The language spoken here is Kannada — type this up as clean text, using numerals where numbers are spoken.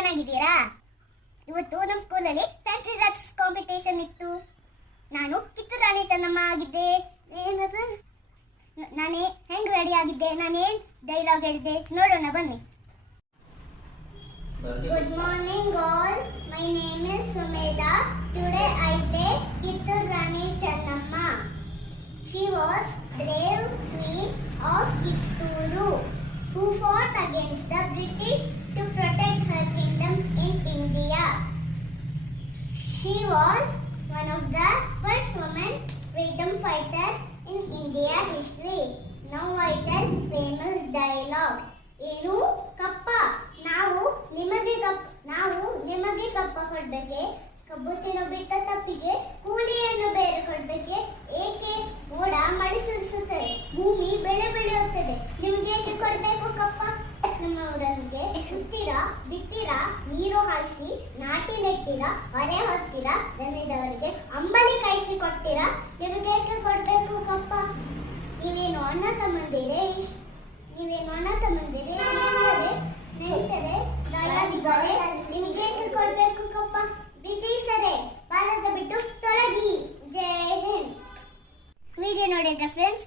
ಚೆನ್ನಾಗಿದ್ದೀರಾ? ಇವತ್ತು ನಮ್ಮ ಸ್ಕೂಲಲ್ಲಿ ಫ್ಯಾಕ್ಟರಿ ರಾಜ್ ಕಾಂಪಿಟೇಷನ್ ಇತ್ತು. ನಾನು ಕಿತ್ತೂರು ರಾಣಿ ಚೆನ್ನಮ್ಮ ಆಗಿದ್ದೆ. ಏನದು ನಾನೇ ಹೆಂಗ್ ರೆಡಿ ಆಗಿದ್ದೆ, ನಾನೇನ್ ಡೈಲಾಗ್ ಹೇಳಿದೆ ನೋಡೋಣ ಬನ್ನಿ. Good morning all, my name is Sumedha. Today I play Kittur Rani Chennamma. She was brave queen of Kitturu who fought against the British to protect her kingdom in India. She was one of the first women freedom fighter in India history. Now I tell famous dialogue. ಏನು ಕಪ್ಪ, ನಾವು ನಿಮಗೆ ಕಪ್ಪ ಕೊಡ್ಬೇಕೆ? ಕಬ್ಬು ತಿನ್ನೋ ಬಿಟ್ಟ ತಪ್ಪಿಗೆ ಕೂಲಿಯನ್ನು ಬೇರೆ ಕೊಡ್ಬೇಕೆ? ಏಕೆ? ಮೋಡ ಮಳೆ ಸುರಿಸುತ್ತದೆ, ಭೂಮಿ ಬೆಳೆ ಬೆಳೆಯುತ್ತದೆ, ನಿಮ್ಗೆ ಏಕೆ ಕೊಡ್ಬೇಕು ಕಪ್ಪ? ನಮ್ಮವರಿಗೆ ಬಿತ್ತೀರಾ, ನೀರು ಹಾಯಿಸಿ ನಾಟಿ ನೆಟ್ಟಿರಾ, ಹೊರೆ ಹೊತ್ತೀರಾ, ದನಿದವರಿಗೆ ಅಂಬಲಿ ಕಾಯಿಸಿ ಕೊಡ್ತೀರಾ, ನಿಮ್ಗೆ ಏಕೆ ಕೊಡ್ಬೇಕು ಕಪ್ಪ? ನೀವೇನು ಅಣ್ಣ ತಮ್ಮಂದಿರೇ ನೆಂಟರೆ ದಾಯಾದಿಗಳೇ, ನಿಮ್ಗೆ ಏಕೆ ಕೊಡ್ಬೇಕು ಕಪ್ಪ? ಬ್ರಿಟಿಷರೇ, ಭಾರತ ಬಿಟ್ಟು ತೊಲಗಿ. ಜೈ ಹಿಂದ್. ವಿಡಿಯೋ ನೋಡಿದ್ರ ಫ್ರೆಂಡ್ಸ್?